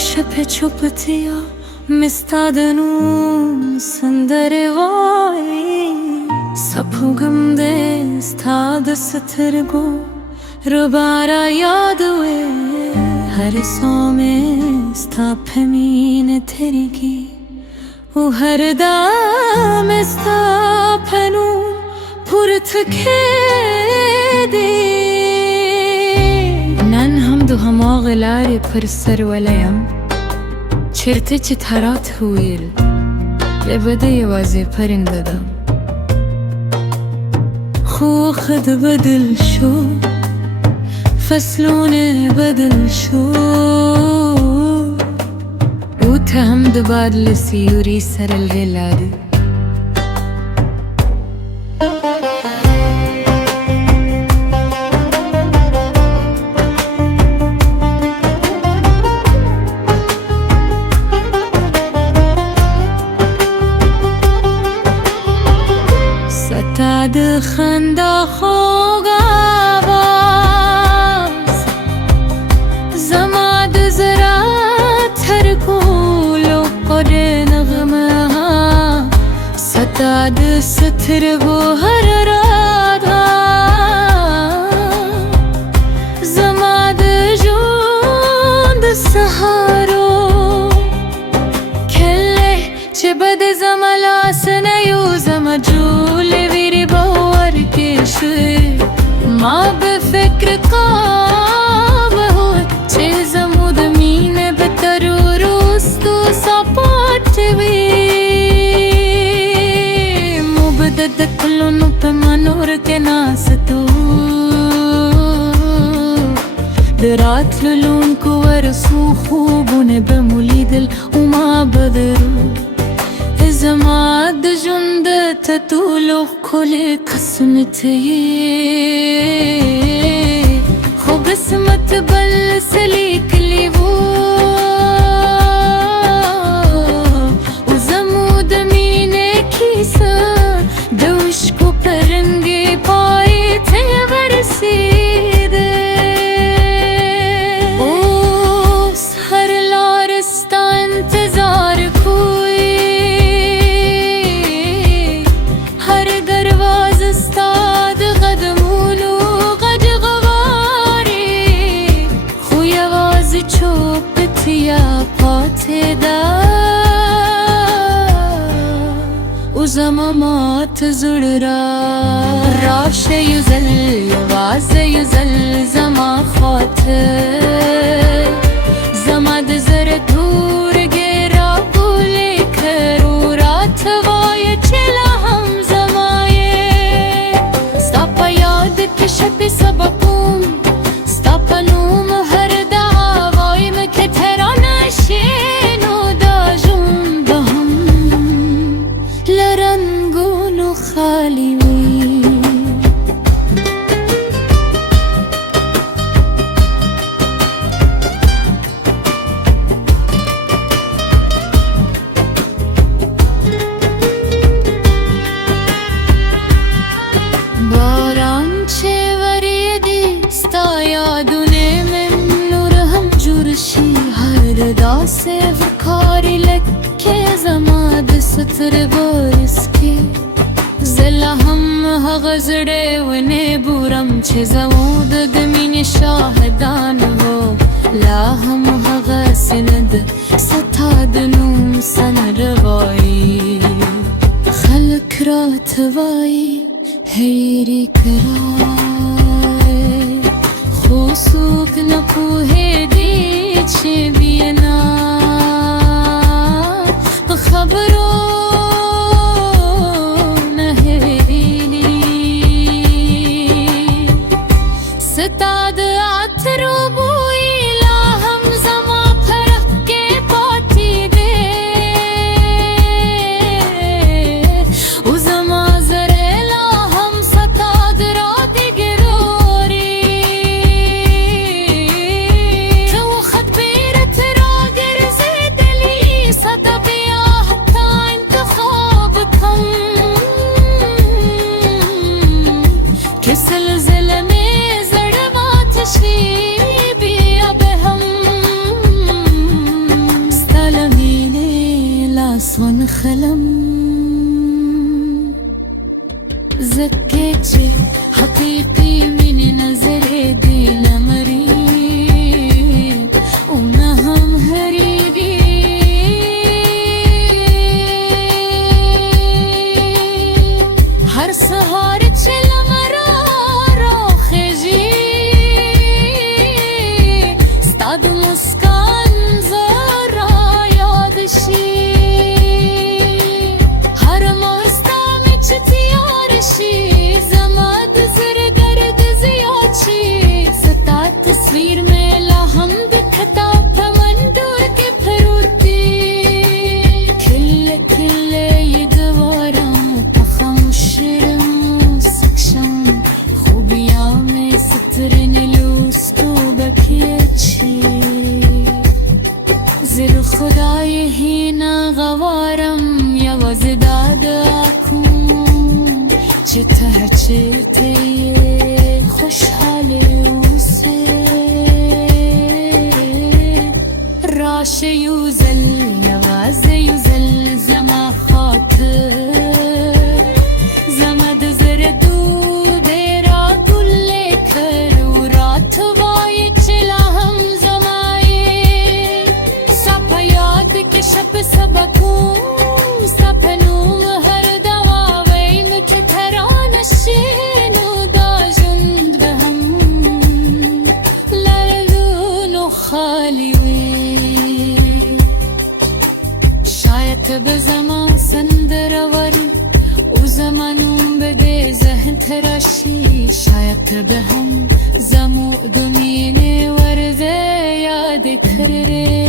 شبه چوبتیا مستادنو سندروای سپوگم دستاد سترگو روبارا یادوه هر سامستا پمین ترگی و هر دام استا پنو پورت کدی نن هم دو هما غلاری پر سر ولیم چرته چه ترات هویل لبده یوازی پرنده دم خو خد بدل شو فصلون بدل شو و تهم دبار لسیوری سر الهلال ستاد خندا خوگا باز زماد زرا ترکولو قد نغمه ها ستاد ستر بو هر رادا زماد جوند سهارو کله چه بد زملا سنیو زمجول ویری باور کشی ما به فکر قابه چه زمود مینه به ترورستو سپاٹ وی مبدد کلونو په منور کې ناستو درات لون کو ورسو خوبونه بمولیدل وما بدرو زماد جند تطولو كل قسمتي خو قسمت بل سليك اللي بو وزمود مينه كيسا دوشكو پرنگي پاي ته برسيده اوس هر لارستا انتظار کوي چوبتیا پاتدا و زمامات زړرا راشه یزل واز یزل زما خاطر زما د زر دور ګرا بولې کرو رات وای چلا هم زمای ستا په یاد کې شپې سبقوم ستا په نوم هر شنو دا جون بهم لرنگونو خالی وی باران چه وریدی ستا یادونه من نور هم جورشی داسه وکاری لکه زماد ستر بارسکی زلا هم هغزره ونه بورم چه زمود دمین شاهدان و لا هم هغ سند ستاد نوم سن روایی خلق را توایی هیری کرای خوصوک نپوه دی چه بینا خبرو نهری ستاد عطرو بوئی لا هم زما پھرک کے پاتی دے و زما زره لا هم ستاد را دیگروری تو خط بیرت را گرزه دلی ستا بیا حتی انتخاب کم که سلزل میں زڑوات شی بیا بهم خلم زكيتي حقيقي من نظر دينا مريض ونهم هريبي هر سهار چل مرارا خجی ستاد مسکان زرا یادشی هر مستم چتیارشی زماد زر درد زیادشی ستا تصویر میں لہم دکھتا پمن دور کے پھروتی کھل کھل یہ دوارم تخمشرم سکشم خوبیاں میں سترن لوس تو بکیچی زر خدای ہی ناغوارم یا وزداد آکون چته چرته خوشحال اوسه راش یوزل نواز یوزل زما خاطر زمد زر دود را گل کر و رات وای چلا هم زمائے سپ یاد کے شپ سبکوں سپنوم ہر دوا ویم کے تھران شینو دا جند بهم لردون و خالی وی شاید به زمان سندر وری او زمانون بده ذهن تراشی شاید به هم زمو دمین ورده یاد کرده